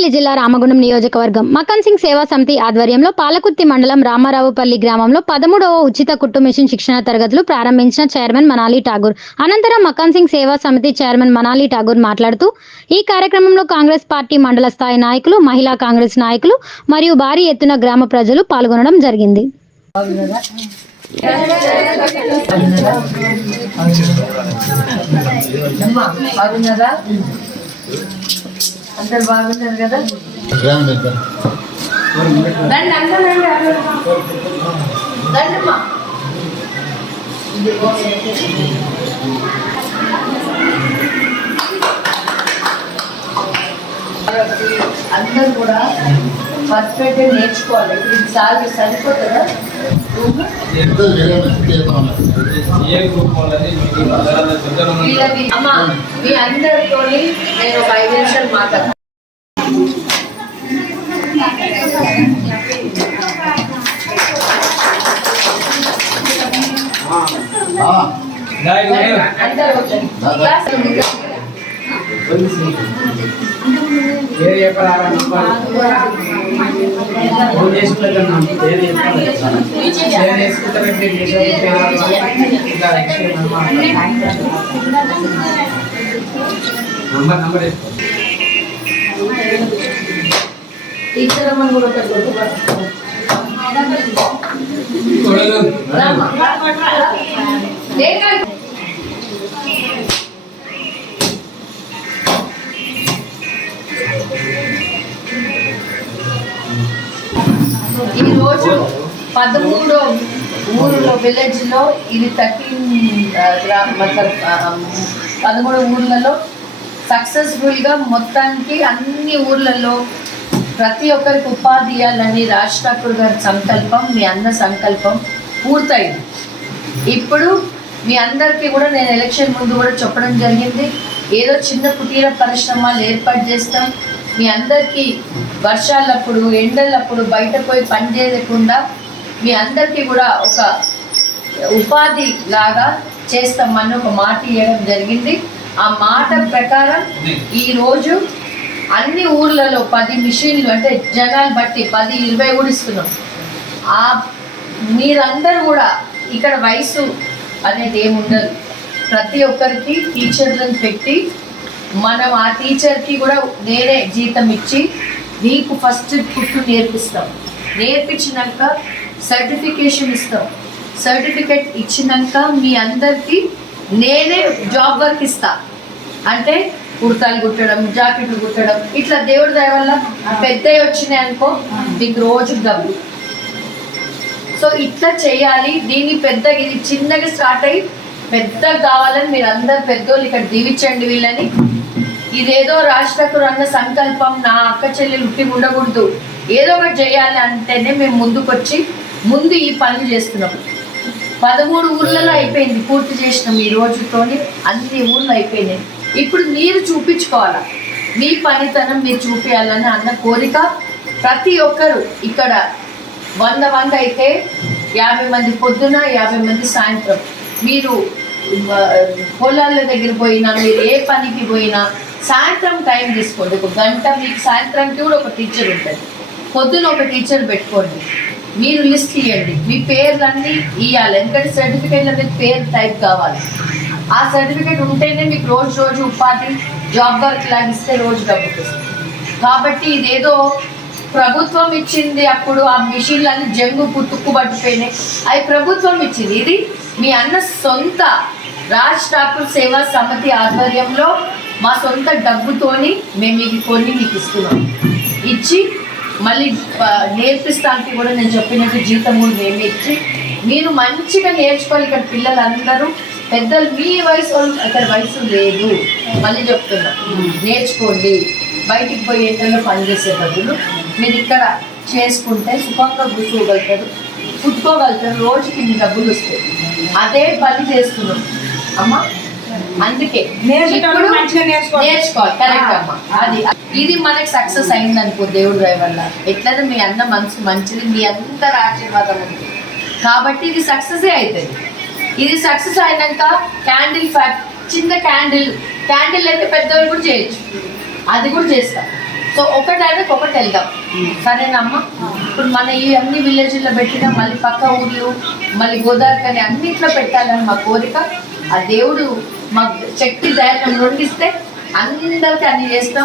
పెద్దపల్లి జిల్లా రామగుండం నియోజకవర్గం మక్కన్ సింగ్ సేవా సమితి ఆధ్వర్యంలో పాలకుర్తి మండలం రామారావుపల్లి గ్రామంలో 13వ ఉచిత కుట్టు మిషన్ శిక్షణ తరగతులు ప్రారంభించిన చైర్మన్ మనాలి ఠాగూర్. అనంతరం మక్కన్ సింగ్ సేవా సమితి చైర్మన్ మనాలి ఠాగూర్ మాట్లాడుతూ ఈ కార్యక్రమంలో కాంగ్రెస్ పార్టీ మండల స్థాయి నాయకులు, మహిళా కాంగ్రెస్ నాయకులు మరియు భారీ ఎత్తున గ్రామ ప్రజలు పాల్గొనడం జరిగింది. అందరు బాగున్నారు కదా? అందరూ కూడా పర్ఫెక్ట్ నేర్చుకోవాలి. ఇది చాలా సరిపోతుందా? అమ్మా, మీ అందరితో నేను ఒక 5 నిమిషాలు మాట్లాడతాను. టీచర్ అమ్మని కూడా ఈ రోజు 13 ఊర్లో విలేజ్ లో ఇది 13 ఊర్లలో సక్సెస్ఫుల్ గా మొత్తానికి అన్ని ఊర్లలో ప్రతి ఒక్కరికి ఉపాధి ఇవ్వాలని రాజ్ ఠాకూర్ గారి సంకల్పం, మీ అన్న సంకల్పం పూర్తయింది. ఇప్పుడు మీ అందరికీ కూడా నేను ఎలక్షన్ ముందు కూడా చెప్పడం జరిగింది, ఏదో చిన్న కుటీర పరిశ్రమలు ఏర్పాటు చేస్తాం. మీ అందరికీ వర్షాలప్పుడు, ఎండలప్పుడు బయట పోయి పని చేయకుండా మీ అందరికీ కూడా ఒక ఉపాధి లాగా చేస్తామని ఒక మాట ఇవ్వడం జరిగింది. ఆ మాట ప్రకారం ఈరోజు అన్ని ఊర్లలో 10 మిషన్లు, అంటే జనాలు బట్టి 10-20 కూడా ఇస్తున్నాం. మీరందరూ కూడా ఇక్కడ వయసు అనేది ఏముండదు, ప్రతి ఒక్కరికి టీచర్లను పెట్టి మనం ఆ టీచర్కి కూడా నేనే జీతం ఇచ్చి నీకు ఫస్ట్ కుట్టు నేర్పిస్తాం. నేర్పించినాక సర్టిఫికేషన్ ఇస్తాం. సర్టిఫికేట్ ఇచ్చినాక మీ అందరికీ నేనే జాబ్ వర్క్ ఇస్తా. అంటే కుర్తాలు కుట్టడం, జాకెట్లు కుట్టడం, ఇట్లా దేవుడి దయ వల్ల పెద్దవి వచ్చినాయి అనుకో మీకు రోజుకు డబ్బు. సో ఇట్లా చేయాలి. దీన్ని పెద్దగా, ఇది చిన్నగా స్టార్ట్ అయ్యి పెద్దగా కావాలని మీరు అందరు పెద్దోళ్ళు ఇక్కడ దీవించండి వీళ్ళని. ఇదేదో రాజ్ ఠాకూర్ అన్న సంకల్పం, నా అక్క చెల్లెలు ఉట్టి ఉండకూడదు, ఏదో ఒకటి చేయాలి అంటేనే మేము ముందుకొచ్చి ముందు ఈ పనులు చేస్తున్నాం. 13 ఊర్లలో అయిపోయింది, పూర్తి చేసినాం. ఈ రోజుతోని అన్ని ఊర్లు అయిపోయినాయి. ఇప్పుడు మీరు చూపించుకోవాలా, మీ పనితనం మీరు చూపించాలని అన్న కోరిక. ప్రతి ఒక్కరు ఇక్కడ 100 అయితే 50 మంది పొద్దున, 50 మంది సాయంత్రం. మీరు పొలాల దగ్గర పోయినా, మీరు ఏ పనికి పోయినా సాయంత్రం టైం తీసుకోండి. 1 గంట మీకు సాయంత్రంకి కూడా ఒక టీచర్ ఉంటుంది, పొద్దున ఒక టీచర్ పెట్టుకోండి. మీరు లిస్ట్ ఇవ్వండి, మీ పేర్లన్నీ ఇవ్వాలి. ఎందుకంటే సర్టిఫికేట్లో మీకు పేరు టైప్ కావాలి. ఆ సర్టిఫికేట్ ఉంటేనే మీకు రోజు ఉపాధి జాబ్ వర్క్ లాగిస్తే రోజు డబ్బులు వస్తుంది. కాబట్టి ఇదేదో ప్రభుత్వం ఇచ్చింది, అప్పుడు ఆ మిషన్లన్నీ జంగు పుట్టుకు పట్టిపోయినాయి, అవి ప్రభుత్వం ఇచ్చింది. ఇది మీ అన్న సొంత రాజ్ ఠాకూర్ సేవా సమితి ఆధ్వర్యంలో మా సొంత డబ్బుతోని మేము ఇవి కొన్ని మీకు ఇస్తున్నాం. ఇచ్చి మళ్ళీ నేర్పిస్తానికి కూడా నేను చెప్పినట్టు జీతం కూడా మేమే ఇచ్చి మీరు మంచిగా నేర్చుకోవాలి. ఇక్కడ పిల్లలందరూ పెద్దలు, మీ వయసు అక్కడ వయసు లేదు, మళ్ళీ చెప్తున్నా నేర్చుకోండి. బయటికి పోయి ఎండలో పనిచేసే బదులు మీరు ఇక్కడ చేసుకుంటే సుఖంగా కుట్టుకోగలుగుతారు. రోజుకి ఇన్ని డబ్బులు వస్తాయి. అదే పని చేస్తున్నాం అమ్మ. అందుకే నేర్చుకోవాలి. కరెక్ట్ అమ్మ. అది ఇది మనకి సక్సెస్ అయింది అనుకో దేవుడి దయ వల్ల. ఎట్లయినా మీ అన్న మనసు మంచిది, మీ అందరి ఆశీర్వాదం ఉంది కాబట్టి ఇది సక్సెసే అవుతుంది. ఇది సక్సెస్ అయినాక క్యాండిల్ చిన్న క్యాండిల్ అయితే పెద్దవాళ్ళు కూడా చేయొచ్చు, అది కూడా చేస్తా. సో ఒకటానికి ఒకటి వెళ్దాం, సరేనమ్మా? ఇప్పుడు మన ఈ అన్ని విలేజ్లో పెట్టినా మళ్ళీ పక్క ఊర్లు మళ్ళీ గోదావరి కానీ అన్నిట్లో పెట్టాలని మా కోరిక. ఆ దేవుడు మాకు శక్తి ధైర్యం రెండిస్తే అందరికీ అన్ని చేస్తాం.